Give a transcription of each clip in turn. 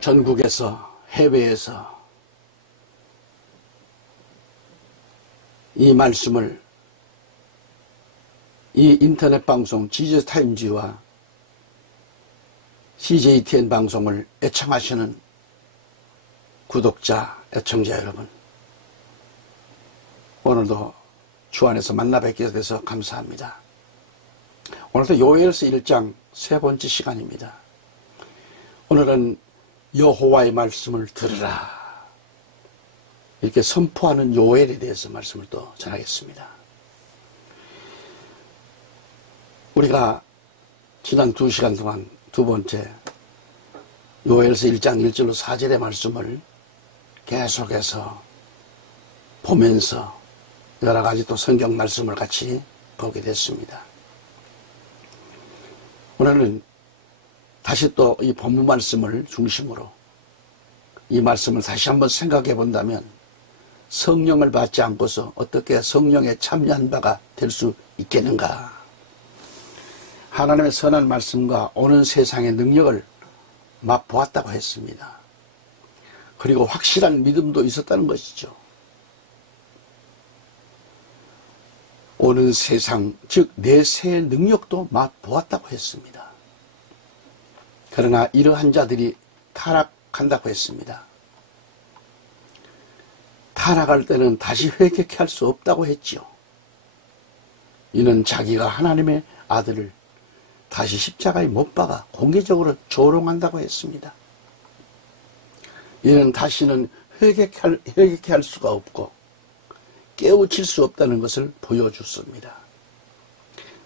전국에서, 해외에서 이 말씀을 이 인터넷 방송 지저스 타임즈와 CJTN 방송을 애청하시는 구독자, 애청자 여러분, 오늘도 주 안에서 만나 뵙게 돼서 감사합니다. 오늘도 요엘서 1장 세 번째 시간입니다. 오늘은 여호와의 말씀을 들으라, 이렇게 선포하는 요엘에 대해서 말씀을 또 전하겠습니다. 우리가 지난 2시간 동안 두 번째 요엘서 1장 1절로 4절의 말씀을 계속해서 보면서 여러 가지 또 성경 말씀을 같이 보게 됐습니다. 오늘은 다시 또 이 본문 말씀을 중심으로 이 말씀을 다시 한번 생각해 본다면 성령을 받지 않고서 어떻게 성령에 참여한 바가 될 수 있겠는가? 하나님의 선한 말씀과 오는 세상의 능력을 맛보았다고 했습니다. 그리고 확실한 믿음도 있었다는 것이죠. 오는 세상, 즉 내세의 능력도 맛보았다고 했습니다. 그러나 이러한 자들이 타락한다고 했습니다. 타락할 때는 다시 회개케 할 수 없다고 했지요. 이는 자기가 하나님의 아들을 다시 십자가에 못 박아 공개적으로 조롱한다고 했습니다. 이는 다시는 회개케 할 수가 없고 깨우칠 수 없다는 것을 보여줬습니다.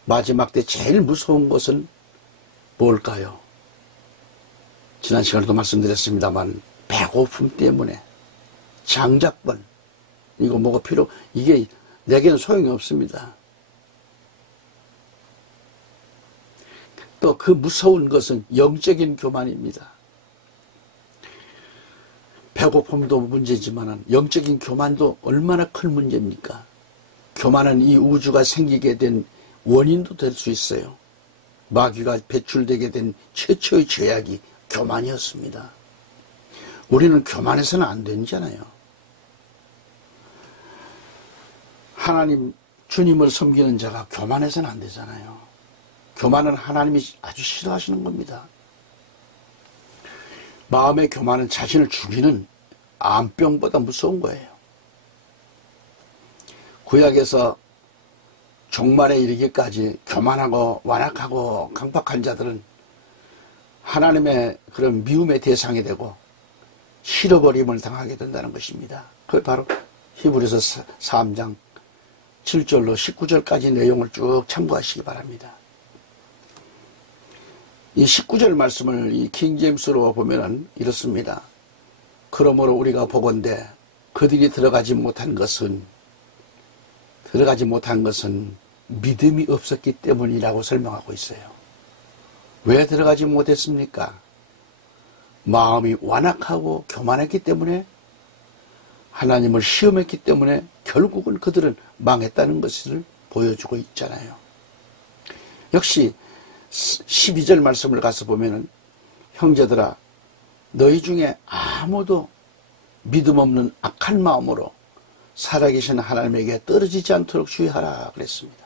마지막 때 제일 무서운 것은 뭘까요? 지난 시간에도 말씀드렸습니다만 배고픔 때문에 장작권, 이거 뭐가 이게 내게는 소용이 없습니다. 또 그 무서운 것은 영적인 교만입니다. 배고픔도 문제지만 영적인 교만도 얼마나 큰 문제입니까? 교만은 이 우주가 생기게 된 원인도 될 수 있어요. 마귀가 배출되게 된 최초의 죄악이 교만이었습니다. 우리는 교만해서는 안 되잖아요. 하나님, 주님을 섬기는 자가 교만해서는 안 되잖아요. 교만은 하나님이 아주 싫어하시는 겁니다. 마음의 교만은 자신을 죽이는 암병보다 무서운 거예요. 구약에서 종말에 이르기까지 교만하고 완악하고 강박한 자들은 하나님의 그런 미움의 대상이 되고 실어버림을 당하게 된다는 것입니다. 그게 바로 히브리서 3장 7절로 19절까지 내용을 쭉 참고하시기 바랍니다. 이 19절 말씀을 이 킹제임스로 보면은 이렇습니다. 그러므로 우리가 보건대 그들이 들어가지 못한 것은 믿음이 없었기 때문이라고 설명하고 있어요. 왜 들어가지 못했습니까? 마음이 완악하고 교만했기 때문에, 하나님을 시험했기 때문에 결국은 그들은 망했다는 것을 보여주고 있잖아요. 역시 12절 말씀을 가서 보면은 형제들아 너희 중에 아무도 믿음 없는 악한 마음으로 살아계신 하나님에게 떨어지지 않도록 주의하라 그랬습니다.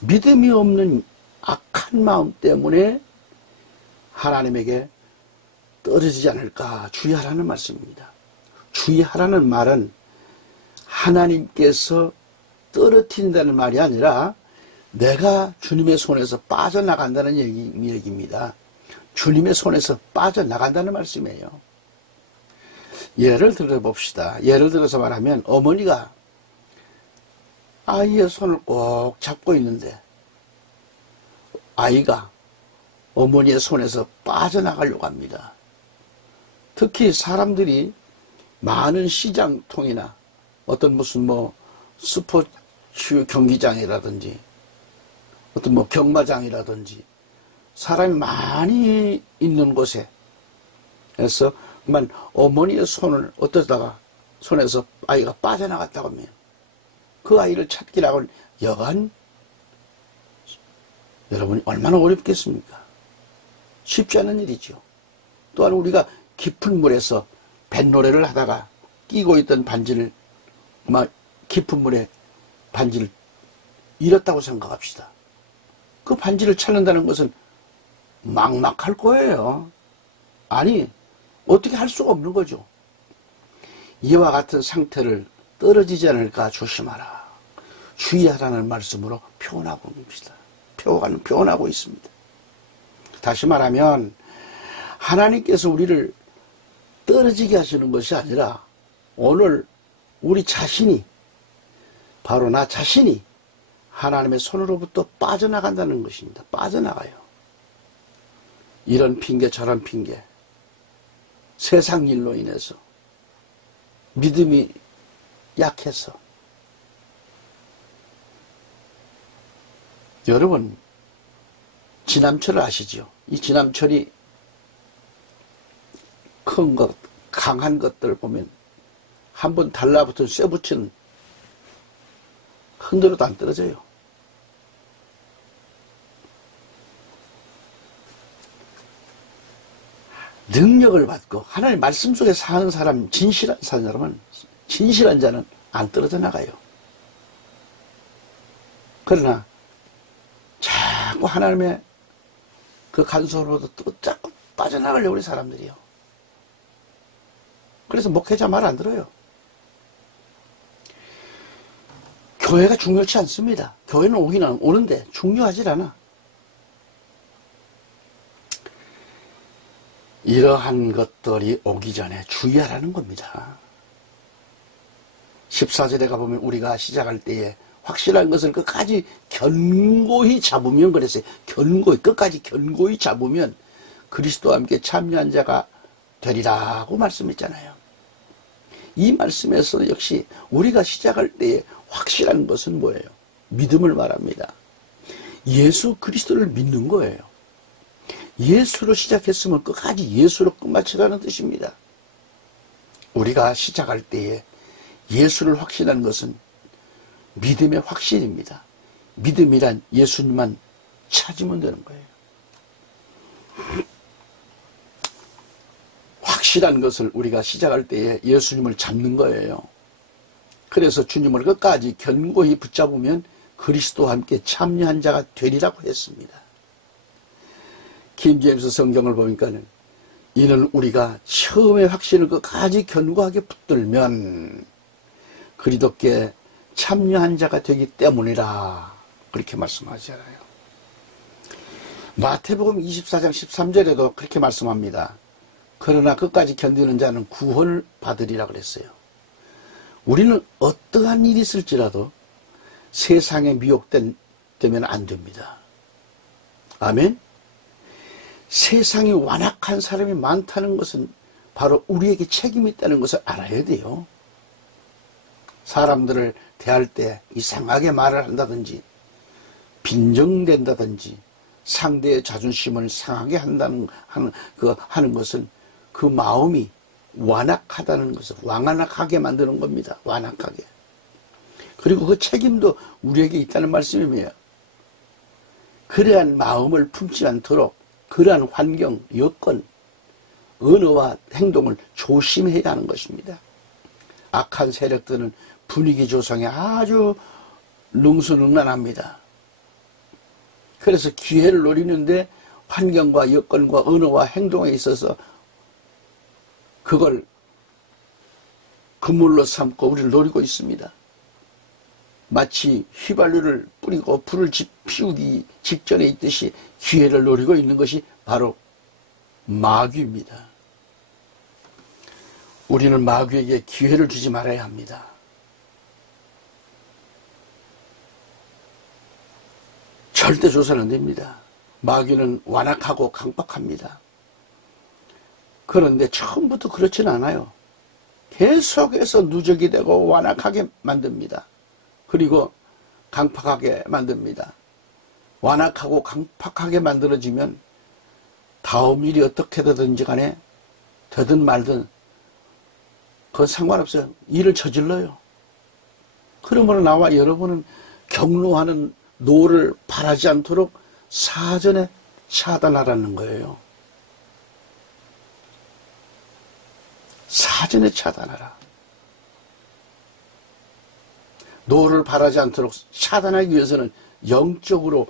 믿음이 없는 악한 마음 때문에 하나님에게 떨어지지 않을까 주의하라는 말씀입니다. 주의하라는 말은 하나님께서 떨어뜨린다는 말이 아니라 내가 주님의 손에서 빠져나간다는 얘기입니다. 주님의 손에서 빠져나간다는 말씀이에요. 예를 들어 봅시다. 예를 들어서 말하면 어머니가 아이의 손을 꼭 잡고 있는데 아이가 어머니의 손에서 빠져나가려고 합니다. 특히 사람들이 많은 시장통이나 어떤 무슨 스포츠 경기장이라든지 어떤 경마장이라든지 사람이 많이 있는 곳에 그래서 어머니의 손을 어떠다가 손에서 아이가 빠져나갔다고 하면 그 아이를 찾기라고는 여간 여러분이 얼마나 어렵겠습니까? 쉽지 않은 일이죠. 또한 우리가 깊은 물에서 뱃노래를 하다가 끼고 있던 반지를 막 깊은 물에 반지를 잃었다고 생각합시다. 그 반지를 찾는다는 것은 막막할 거예요. 아니, 어떻게 할 수가 없는 거죠. 이와 같은 상태를 떨어지지 않을까 조심하라. 주의하라는 말씀으로 표현하고 있습니다. 표현하고 있습니다. 다시 말하면 하나님께서 우리를 떨어지게 하시는 것이 아니라 오늘 우리 자신이, 바로 나 자신이 하나님의 손으로부터 빠져나간다는 것입니다. 빠져나가요. 이런 핑계 저런 핑계, 세상 일로 인해서 믿음이 약해서. 여러분, 지남철을 아시죠? 이 지남철이 큰 것, 강한 것들을 보면 한번 달라붙은 쇠붙이는 흔들어도 안 떨어져요. 능력을 받고 하나님 말씀 속에 사는 사람, 진실한 사람은, 진실한 자는 안 떨어져 나가요. 그러나 자꾸 하나님의 그 간섭으로도 또 자꾸 빠져나가려고 우리 사람들이요. 그래서 목회자 말 안 들어요. 교회가 중요치 않습니다. 교회는 오기는 오는데 중요하지 않아. 이러한 것들이 오기 전에 주의하라는 겁니다. 14절에 가보면 우리가 시작할 때에 확실한 것을 끝까지 견고히 잡으면, 그랬어요. 견고히, 끝까지 견고히 잡으면 그리스도와 함께 참여한 자가 되리라고 말씀했잖아요. 이 말씀에서 역시 우리가 시작할 때에 확실한 것은 뭐예요? 믿음을 말합니다. 예수 그리스도를 믿는 거예요. 예수로 시작했으면 끝까지 예수로 끝마치라는 뜻입니다. 우리가 시작할 때에 예수를 확신하는 것은 믿음의 확신입니다. 믿음이란 예수님만 찾으면 되는 거예요. 확실한 것을 우리가 시작할 때에 예수님을 잡는 거예요. 그래서 주님을 끝까지 견고히 붙잡으면 그리스도와 함께 참여한 자가 되리라고 했습니다. 킹제임스 성경을 보니까는 이는 우리가 처음의 확신을 끝까지 견고하게 붙들면 그리스도께 참여한 자가 되기 때문이라, 그렇게 말씀하잖아요. 마태복음 24장 13절에도 그렇게 말씀합니다. 그러나 끝까지 견디는 자는 구원을 받으리라 그랬어요. 우리는 어떠한 일이 있을지라도 세상에 미혹되면 안 됩니다. 아멘? 세상이 완악한 사람이 많다는 것은 바로 우리에게 책임이 있다는 것을 알아야 돼요. 사람들을 대할 때 이상하게 말을 한다든지 빈정된다든지 상대의 자존심을 상하게 하는 것은 그 마음이 완악하다는 것을, 완악하게 만드는 겁니다. 완악하게. 그리고 그 책임도 우리에게 있다는 말씀이에요. 그러한 마음을 품지 않도록 그러한 환경, 여건, 언어와 행동을 조심해야 하는 것입니다. 악한 세력들은 분위기 조성에 아주 능수능란합니다. 그래서 기회를 노리는데 환경과 여건과 언어와 행동에 있어서 그걸 그물로 삼고 우리를 노리고 있습니다. 마치 휘발유를 뿌리고 불을 피우기 직전에 있듯이 기회를 노리고 있는 것이 바로 마귀입니다. 우리는 마귀에게 기회를 주지 말아야 합니다. 절대 줘서는 안 됩니다. 마귀는 완악하고 강박합니다. 그런데 처음부터 그렇지는 않아요. 계속해서 누적이 되고 완악하게 만듭니다. 그리고 강팍하게 만듭니다. 완악하고 강팍하게 만들어지면 다음 일이 어떻게 되든지 간에 되든 말든 그건 상관없어요. 일을 저질러요. 그러므로 나와 여러분은 경로하는 노를 바라지 않도록 사전에 차단하라는 거예요. 사전에 차단하라. 노를 바라지 않도록 차단하기 위해서는 영적으로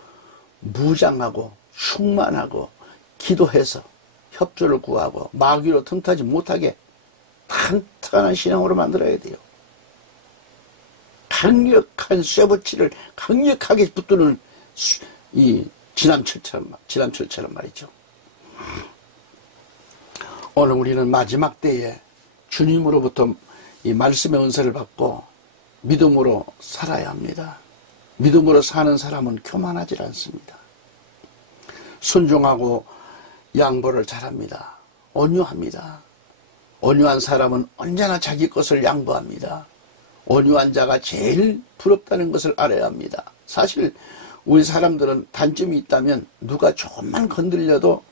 무장하고 충만하고 기도해서 협조를 구하고 마귀로 틈타지 못하게 탄탄한 신앙으로 만들어야 돼요. 강력한 쇠붙이를 강력하게 붙드는 이 지남철처럼 말이죠. 오늘 우리는 마지막 때에 주님으로부터 이 말씀의 은사를 받고 믿음으로 살아야 합니다. 믿음으로 사는 사람은 교만하지 않습니다. 순종하고 양보를 잘합니다. 온유합니다. 온유한 사람은 언제나 자기 것을 양보합니다. 온유한 자가 제일 부럽다는 것을 알아야 합니다. 사실 우리 사람들은 단점이 있다면 누가 조금만 건드려도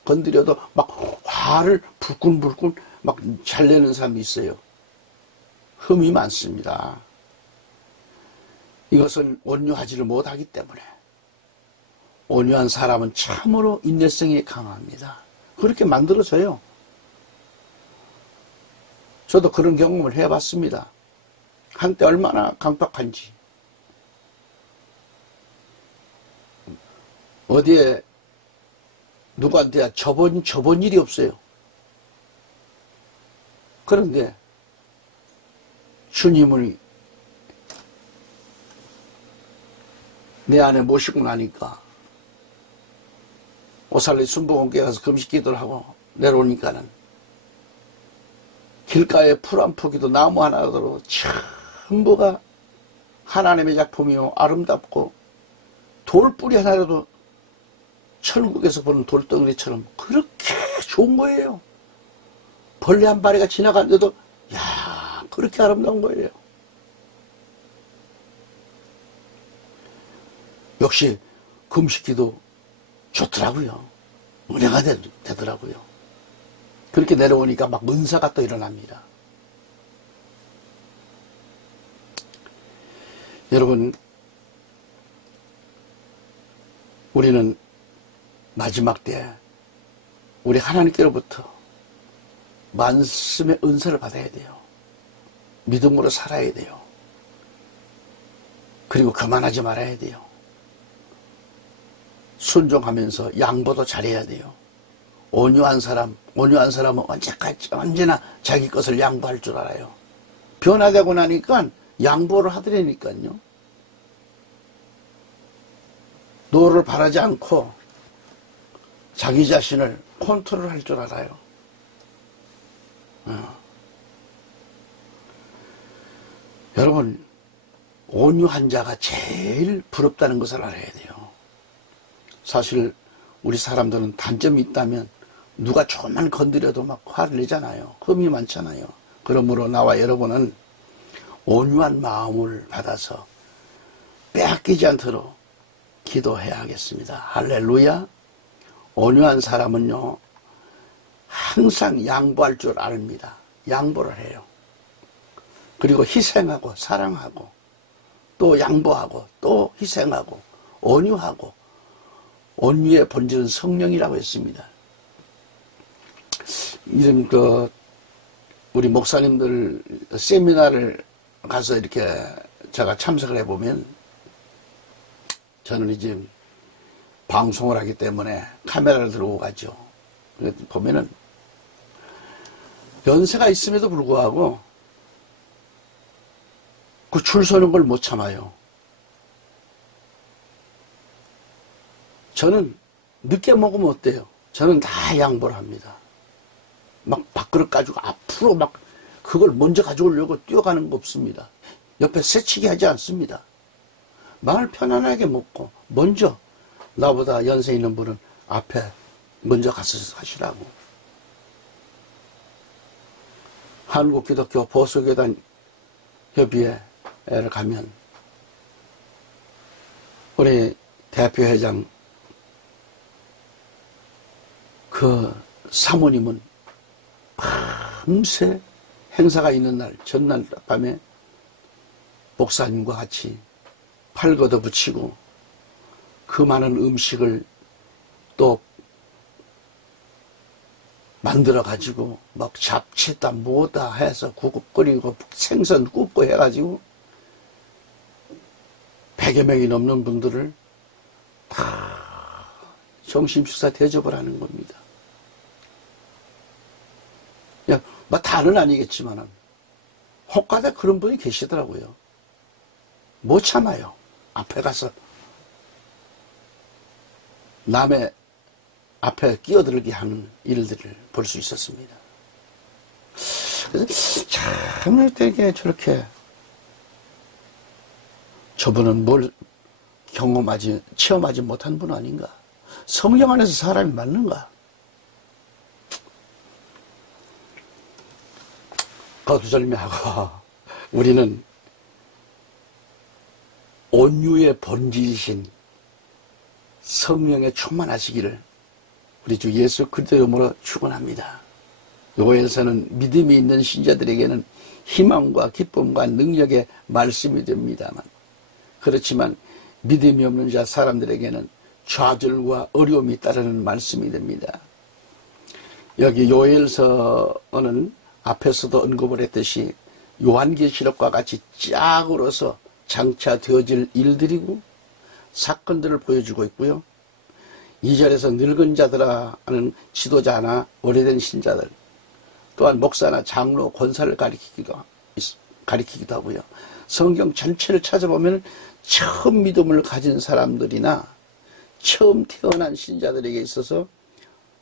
막 화를 불끈불끈 막 잘 내는 사람이 있어요. 흠이 많습니다. 이것은 온유하지를 못하기 때문에. 온유한 사람은 참으로 인내성이 강합니다. 그렇게 만들어져요. 저도 그런 경험을 해봤습니다. 한때 얼마나 강박한지. 어디에 누구한테 접은 일이 없어요. 그런데 주님을 내 안에 모시고 나니까 오살리 순복음교회 가서 금식 기도를 하고 내려오니까는 길가에 풀 한 포기도 나무 하나도 전부가 하나님의 작품이요 아름답고 돌뿌리 하나라도 천국에서 보는 돌덩이처럼 그렇게 좋은 거예요. 벌레 한 마리가 지나갔는데도 야 그렇게 아름다운 거예요. 역시 금식기도 좋더라고요. 은혜가 되더라고요. 그렇게 내려오니까 막 은사가 또 일어납니다. 여러분, 우리는 마지막 때 우리 하나님께로부터 말씀의 은사를 받아야 돼요. 믿음으로 살아야 돼요. 그리고 그만하지 말아야 돼요. 순종하면서 양보도 잘해야 돼요. 온유한 사람은 언제나 자기 것을 양보할 줄 알아요. 변화되고 나니까 양보를 하더라니까요. 노를 바라지 않고 자기 자신을 컨트롤할 줄 알아요. 여러분, 온유한 자가 제일 부럽다는 것을 알아야 돼요. 사실 우리 사람들은 단점이 있다면 누가 조금만 건드려도 막 화를 내잖아요. 흠이 많잖아요. 그러므로 나와 여러분은 온유한 마음을 받아서 빼앗기지 않도록 기도해야 하겠습니다. 할렐루야. 온유한 사람은요 항상 양보할 줄 압니다. 양보를 해요. 그리고 희생하고 사랑하고 또 양보하고 또 희생하고 온유하고 온유의 본질은 성령이라고 했습니다. 이런 우리 목사님들 세미나를 가서 이렇게 제가 참석을 해보면 저는 이제 방송을 하기 때문에 카메라를 들고 가죠. 보면은 연세가 있음에도 불구하고 그 줄 서는 걸 못 참아요. 저는 늦게 먹으면 어때요? 저는 다 양보를 합니다. 막 밥그릇 가지고 앞으로 막 그걸 먼저 가져오려고 뛰어가는 거 없습니다. 옆에 새치기 하지 않습니다. 마을 편안하게 먹고 먼저 나보다 연세 있는 분은 앞에 먼저 가서 하시라고. 한국기독교 보수교단 협의회를 가면 우리 대표회장 그 사모님은 밤새 행사가 있는 날 전날 밤에 목사님과 같이 팔 걷어붙이고 그 많은 음식을 또 만들어 가지고 막 잡채다 뭐다 해서 구급거리고 생선 굽고 해가지고 100여 명이 넘는 분들을 다 점심식사 대접을 하는 겁니다. 뭐 다는 아니겠지만은 혹가다 그런 분이 계시더라고요. 못 참아요. 앞에 가서 남의 앞에 끼어들게 하는 일들을 볼 수 있었습니다. 그래서 참 되게 저렇게 저분은 뭘 체험하지 못한 분 아닌가? 성령 안에서 사람이 맞는가? 거두절미하고 우리는 온유의 본질이신 성령에 충만하시기를 우리 주 예수 그리스도의 이름으로 축원합니다. 요엘서는 믿음이 있는 신자들에게는 희망과 기쁨과 능력의 말씀이 됩니다만, 그렇지만 믿음이 없는 자 사람들에게는 좌절과 어려움이 따르는 말씀이 됩니다. 여기 요엘서는 앞에서도 언급을 했듯이 요한계시록과 같이 짝으로서 장차 되어질 일들이고 사건들을 보여주고 있고요. 2절에서 늙은 자들아 하는 지도자나 오래된 신자들, 또한 목사나 장로, 권사를 가리키기도 하고요. 성경 전체를 찾아보면 처음 믿음을 가진 사람들이나 처음 태어난 신자들에게 있어서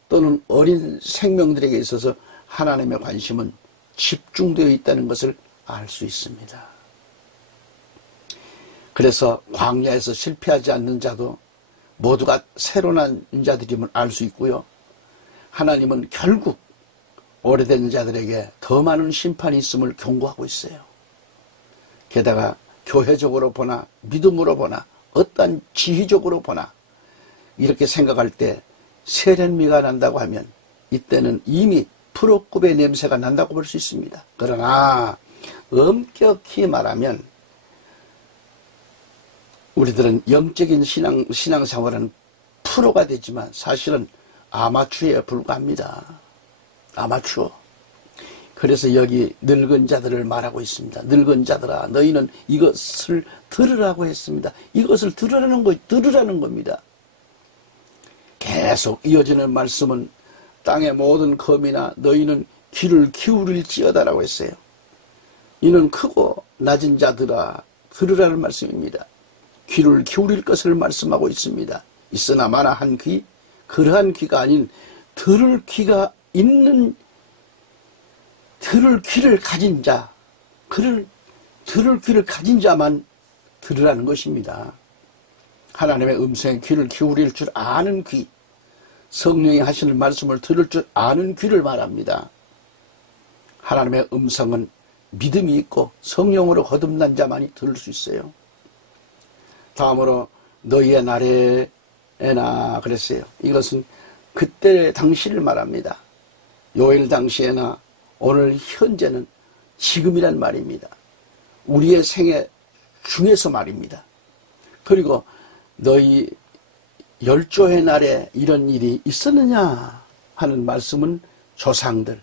또는 어린 생명들에게 있어서 하나님의 관심은 집중되어 있다는 것을 알 수 있습니다. 그래서 광야에서 실패하지 않는 자도 모두가 새로 난 자들임을 알 수 있고요. 하나님은 결국 오래된 자들에게 더 많은 심판이 있음을 경고하고 있어요. 게다가 교회적으로 보나 믿음으로 보나 어떤 지휘적으로 보나 이렇게 생각할 때 세련미가 난다고 하면 이때는 이미 프로급의 냄새가 난다고 볼 수 있습니다. 그러나 엄격히 말하면 우리들은 영적인 신앙생활은 프로가 되지만 사실은 아마추어에 불과합니다. 아마추어. 그래서 여기 늙은 자들을 말하고 있습니다. 늙은 자들아, 너희는 이것을 들으라고 했습니다. 이것을 들으라는 겁니다. 계속 이어지는 말씀은 땅의 모든 거미나 너희는 귀를 기울일지어다라고 했어요. 이는 크고 낮은 자들아 들으라는 말씀입니다. 귀를 기울일 것을 말씀하고 있습니다. 있으나 마나 한 귀, 그러한 귀가 아닌 들을 귀가 있는, 들을 귀를 가진 자, 들을 귀를 가진 자만 들으라는 것입니다. 하나님의 음성에 귀를 기울일 줄 아는 귀, 성령이 하시는 말씀을 들을 줄 아는 귀를 말합니다. 하나님의 음성은 믿음이 있고 성령으로 거듭난 자만이 들을 수 있어요. 다음으로 너희의 날에나 그랬어요. 이것은 그때 당시를 말합니다. 요엘 당시에나 오늘 현재는 지금이란 말입니다. 우리의 생애 중에서 말입니다. 그리고 너희 열조의 날에 이런 일이 있었느냐 하는 말씀은 조상들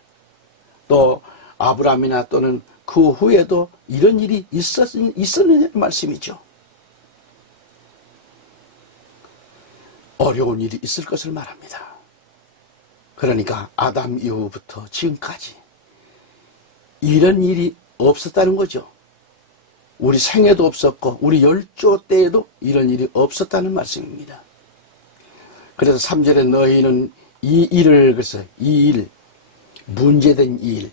또 아브라함이나 또는 그 후에도 이런 일이 있었느냐는 말씀이죠. 어려운 일이 있을 것을 말합니다. 그러니까 아담 이후부터 지금까지 이런 일이 없었다는 거죠. 우리 생애도 없었고 우리 열조 때에도 이런 일이 없었다는 말씀입니다. 그래서 3절에 너희는 이 일을, 그래서 이 일, 문제된 이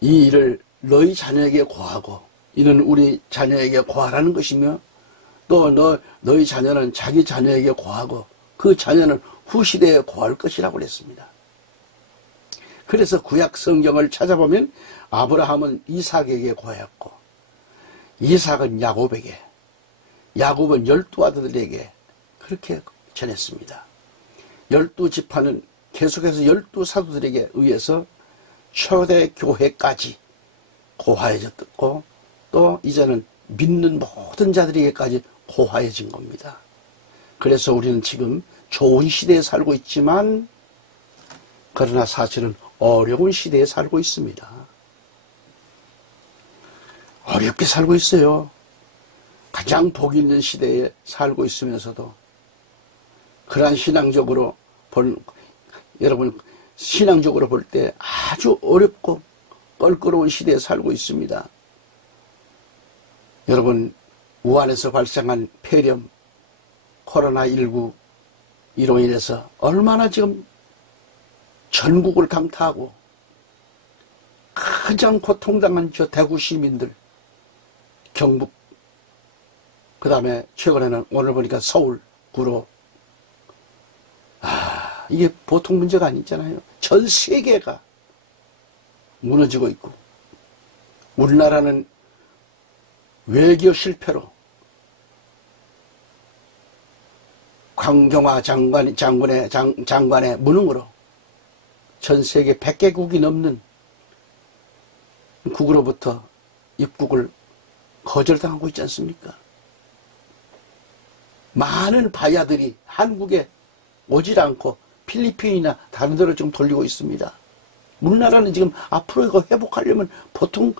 일을 너희 자녀에게 고하고, 이는 우리 자녀에게 고하라는 것이며, 또 너희 자녀는 자기 자녀에게 고하고, 그 자녀는 후시대에 고할 것이라고 그랬습니다. 그래서 구약 성경을 찾아보면 아브라함은 이삭에게 고했고, 이삭은 야곱에게, 야곱은 12아들에게 그렇게 전했습니다. 12지파는 계속해서 12사도들에게 의해서 초대교회까지 고화해졌고 또 이제는 믿는 모든 자들에게까지 고화해진 겁니다. 그래서 우리는 지금 좋은 시대에 살고 있지만 그러나 사실은 어려운 시대에 살고 있습니다. 어렵게 살고 있어요. 가장 복 있는 시대에 살고 있으면서도 그러한 여러분 신앙적으로 볼 때 아주 어렵고 껄끄러운 시대에 살고 있습니다. 여러분, 우한에서 발생한 폐렴, 코로나19 이로 인해서 얼마나 지금 전국을 강타하고 가장 고통당한 저 대구 시민들, 경북, 그 다음에 최근에는 오늘 보니까 서울, 구로. 이게 보통 문제가 아니잖아요. 전 세계가 무너지고 있고, 우리나라는 외교 실패로 강경화 장관의 무능으로 전 세계 100개국이 넘는 국으로부터 입국을 거절당하고 있지 않습니까? 많은 바야들이 한국에 오질 않고 필리핀이나 다른 데로 지금 돌리고 있습니다. 우리나라는 지금 앞으로 이거 회복하려면 보통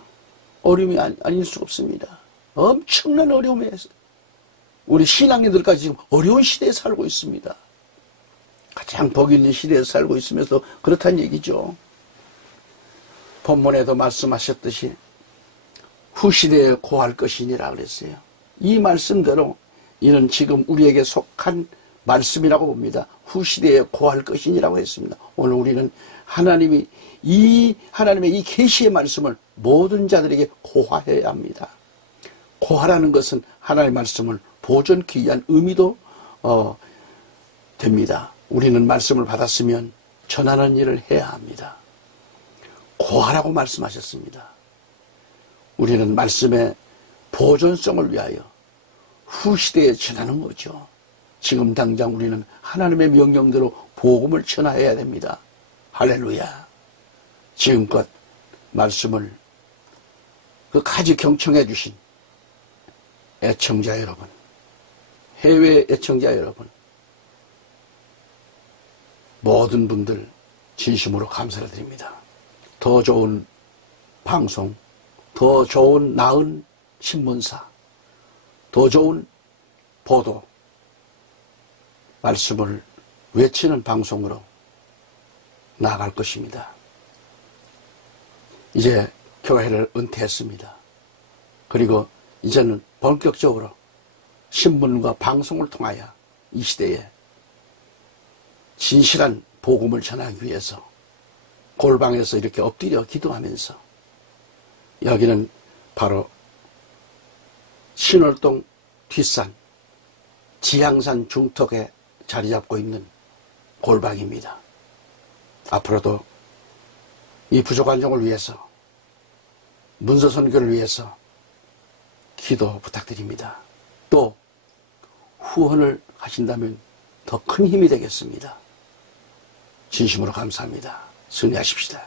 어려움이 아닐 수가 없습니다. 엄청난 어려움에 우리 신앙인들까지 지금 어려운 시대에 살고 있습니다. 가장 복 있는 시대에 살고 있으면서 그렇다는 얘기죠. 본문에도 말씀하셨듯이 후시대에 고할 것이니라 그랬어요. 이 말씀대로 이는 지금 우리에게 속한 말씀이라고 봅니다. 후시대에 고할 것이니라고 했습니다. 오늘 우리는 하나님의 이 계시의 말씀을 모든 자들에게 고하여야 합니다. 고하라는 것은 하나님의 말씀을 보존하기 위한 의미도 됩니다. 우리는 말씀을 받았으면 전하는 일을 해야 합니다. 고하라고 말씀하셨습니다. 우리는 말씀의 보존성을 위하여 후시대에 전하는 거죠. 지금 당장 우리는 하나님의 명령대로 복음을 전해야 됩니다. 할렐루야. 지금껏 말씀을 끝까지 경청해 주신 애청자 여러분, 해외 애청자 여러분, 모든 분들 진심으로 감사를 드립니다. 더 좋은 방송, 더 좋은 나은 신문사, 더 좋은 보도, 말씀을 외치는 방송으로 나아갈 것입니다. 이제 교회를 은퇴했습니다. 그리고 이제는 본격적으로 신문과 방송을 통하여 이 시대에 진실한 복음을 전하기 위해서 골방에서 이렇게 엎드려 기도하면서, 여기는 바로 신월동 뒷산 지향산 중턱에 자리 잡고 있는 골방입니다. 앞으로도 이 부족한 종을 위해서, 문서 선교를 위해서 기도 부탁드립니다. 또 후원을 하신다면 더 큰 힘이 되겠습니다. 진심으로 감사합니다. 승리하십시다.